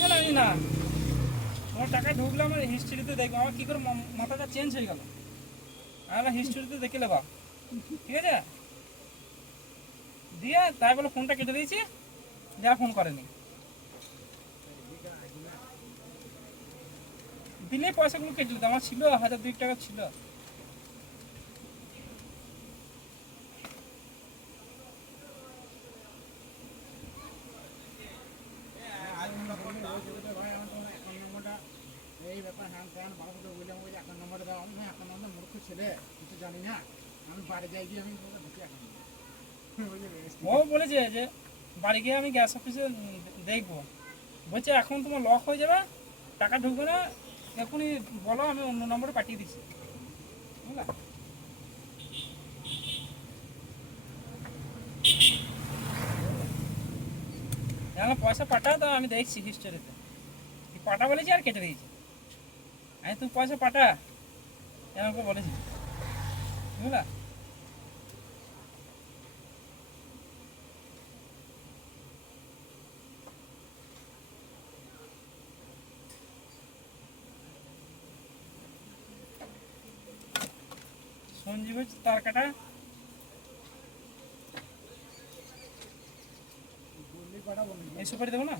পারবে না আমি না, তোমার টাকা ঢুকলে আমার হিস্ট্রিতে দেখবো, আমার কী করে মাথাটা চেঞ্জ হয়ে গেল, আমার হিস্ট্রিতে দেখে নেবা, ঠিক আছে? দিয়ে তাই বলে ফোনটা কেটে দিয়েছি, যারা ফোন করেনি দিলেই পয়সাগুলো কেটে দিত, আমার ছিল 1000-2000 টাকা ছিল। এই ব্যাপার হ্যান ত্যান ভালো করে বললাম, ওই অ্যাকাউন্ট নম্বর দাও। আমি অ্যাকাউন্ট নম্বর মূর্খ ছেলে, কিছু জানি না, আমি বাড়ি যাই গিয়ে আমি ঢুকি অ্যাকাউন্ট ও বলেছে যে বাড়ি গিয়ে আমি গ্যাস অফিসে দেখবো, বলছে এখন তোমার লক হয়ে যাবে, টাকা ঢুকবে না, এখনই বলো, আমি অন্য নম্বরে পাঠিয়ে দিচ্ছি, বুঝলা? জানো পয়সা পাঠা, তো আমি দেখছি হিস্টোরিতে পাঠা বলেছি আর কেটে দিয়েছি, আমি তুই পয়সা পাঠা এরকম বলেছি, বুঝলা? সঞ্জীব হচ্ছে তার কাটা, বললি কটা বললি এই সুপারি দেবো না,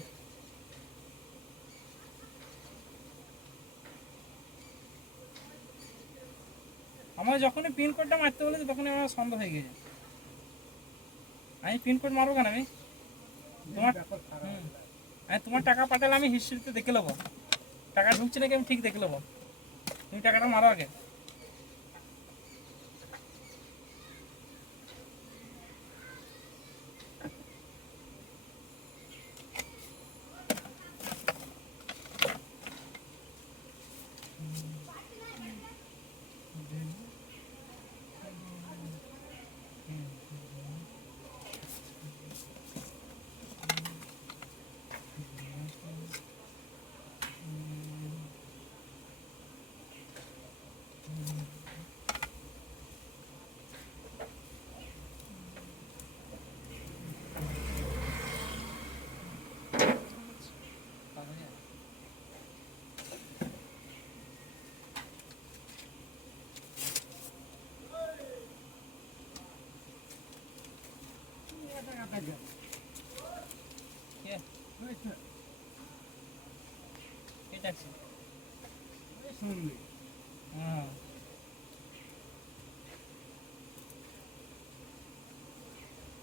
আমার যখনই পিনকোডটা মারতে বলেছে তখনই আমার সন্দেহ হয়ে গেছে, আমি পিনকোড মারবো কেন, আমি তোমার আমি তোমার টাকা পাঠালে আমি হিস্ট্রিতে দেখে নেবো, টাকা ঢুকছে নাকি আমি ঠিক দেখে নেবো, তুমি টাকাটা মারো আগে। কে ডাকছে? শুনলি হ্যাঁ